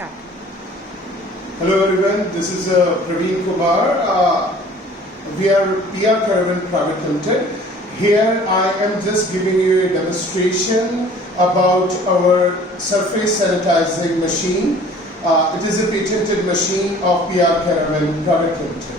Start. Hello everyone, this is Praveen Kumar. We are PR Caravan Private Limited. Here I am just giving you a demonstration about our surface sanitizing machine. It is a patented machine of PR Caravan Private Limited.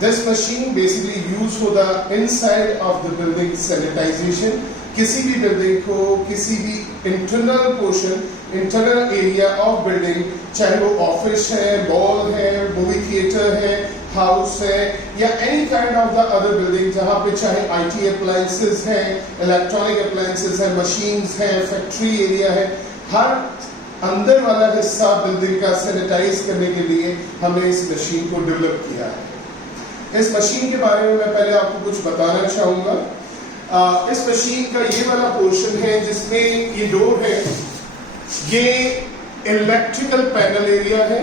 This machine basically used for the inside of the building sanitization. किसी भी building को किसी भी internal portion internal area of building, चाहे वो office है, mall है, movie theatre है, हाउस है या any kind of the other building जहाँ पे चाहे आईटी अप्लायंसेस हैं, इलेक्ट्रॉनिक अप्लायंसेस हैं, मशीन्स हैं, फैक्ट्री एरिया है, हर अंदर वाला हिस्सा बिल्डिंग का सैनिटाइज करने के लिए हमने इस मशीन को डेवलप किया है। इस मशीन के बारे में मैं पहले आपको कुछ बताना चाहूँगा। इस मशीन का ये वाला पोर्शन है जिसमें ये डोर है, ये इलेक्ट्रिकल पैनल एरिया है।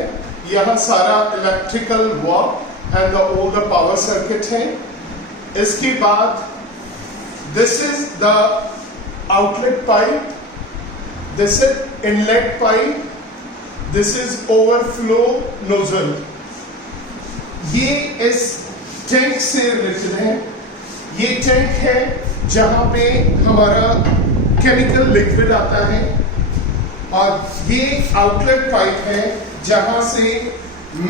यहाँ सारा electrical work and all the power circuit है। इसके बाद this is the outlet pipe, this is inlet pipe, this is overflow nozzle. ये इस टैंक से रिलेटेड है। ये टैंक है जहां पे हमारा केमिकल लिक्विड आता है, और ये आउटलेट पाइप है जहां से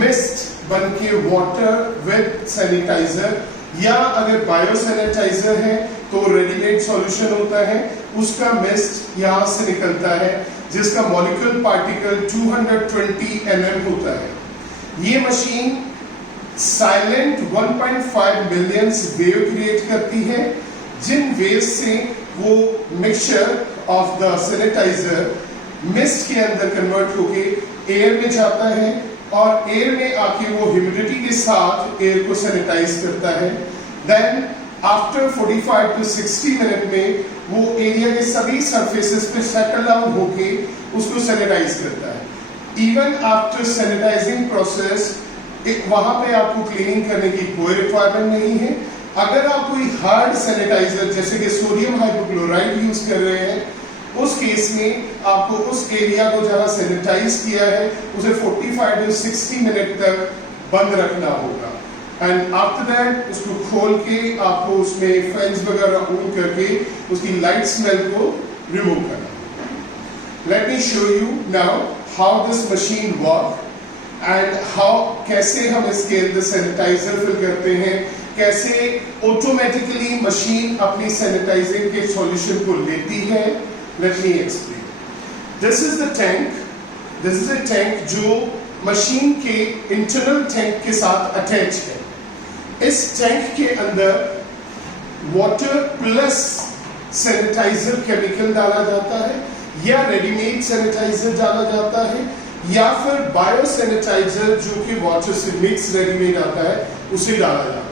मिस्ट बन के वाटर विद सैनिटाइजर, या अगर बायो सैनिटाइजर है तो रेडीमेड सॉल्यूशन होता है, उसका मिस्ट यहां से निकलता है जिसका मॉलिक्यूल पार्टिकल 220 mm होता है। ये machine silent 1.5 million wave create करती है, जिन वेव से वो mixture of the sanitiser mist के अंदर कन्वर्ट होके एयर में जाता है, और एयर में आके वो ह्यूमिडिटी के साथ एयर को सैनिटाइज करता है। देन आफ्टर 45 to 60 मिनट में वो एरिया के सभी सरफेसेस पे सेटल डाउन होके उसको सैनिटाइज करता है। इवन आफ्टर सैनिटाइजिंग प्रोसेस वहां पे आपको क्लीनिंग करने की कोई रिक्वायरमेंट नहीं है। अगर आप कोई हार्ड सैनिटाइजर जैसे कि सोडियम हाइपोक्लोराइड यूज कर रहे हैं, उस केस में आपको उस एरिया को जहां सैनिटाइज किया है उसे 45 to 60 मिनट तक बंद रखना होगा, एंड आफ्टर दैट उसको खोल के आपको उसमें फैंस वगैरह ऑन करके उसकी लाइट स्मेल को रिमूव करना। Let me show you now how this machine work and how कैसे हम इसके अंदर सैनिटाइजर फिल करते हैं, कैसे ऑटोमेटिकली मशीन अपनी सैनिटाइजिंग के सॉल्यूशन को लेती है। Let me explain. This is the tank, this is a tank जो मशीन के इंटरनल टैंक के साथ अटैच है। इस टैंक के अंदर वाटर प्लस सैनिटाइजर केमिकल डाला जाता है, या रेडीमेड सैनिटाइजर डाला जाता है, या फिर बायो सैनिटाइजर जो कि वाटर से मिक्स रेडीमेड आता है उसे डाला जाता है।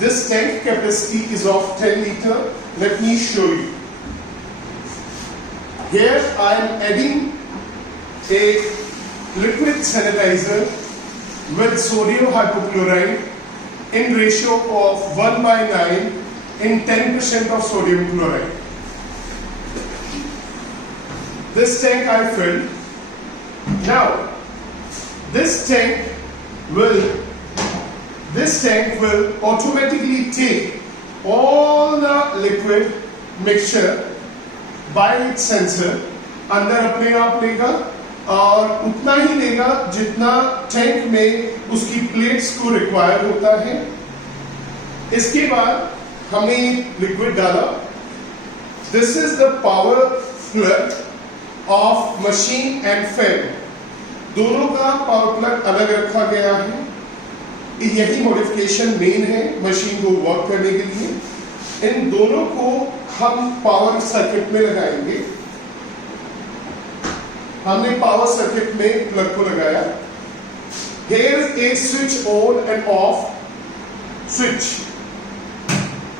This tank capacity is of 10 litre. Let me show you. Here I am adding a liquid sanitizer with sodium hypochlorite in ratio of 1/9 in 10% of sodium chloride. This tank I filled. Now this tank will automatically take all the liquid mixture by its sensor, अंदर अपने आप लेगा और उतना ही लेगा जितना tank में उसकी प्लेट्स को रिक्वायर होता है। इसके बाद हमने लिक्विड डाला। This is the power plug of machine and fan. दोनों का पावर प्लग अलग रखा गया है। यही मॉडिफिकेशन मेन है मशीन को वर्क करने के लिए। इन दोनों को हम पावर सर्किट में लगाएंगे। हमने पावर सर्किट में प्लग को लगाया। Here is a switch on and off switch.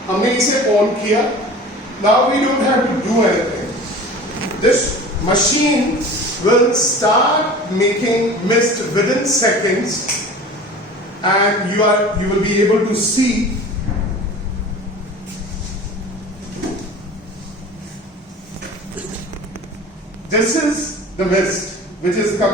हमने इसे ऑन किया। Now we don't have to do anything. This machine will start making mist within seconds, and you will be able to see this is the mist which is coming.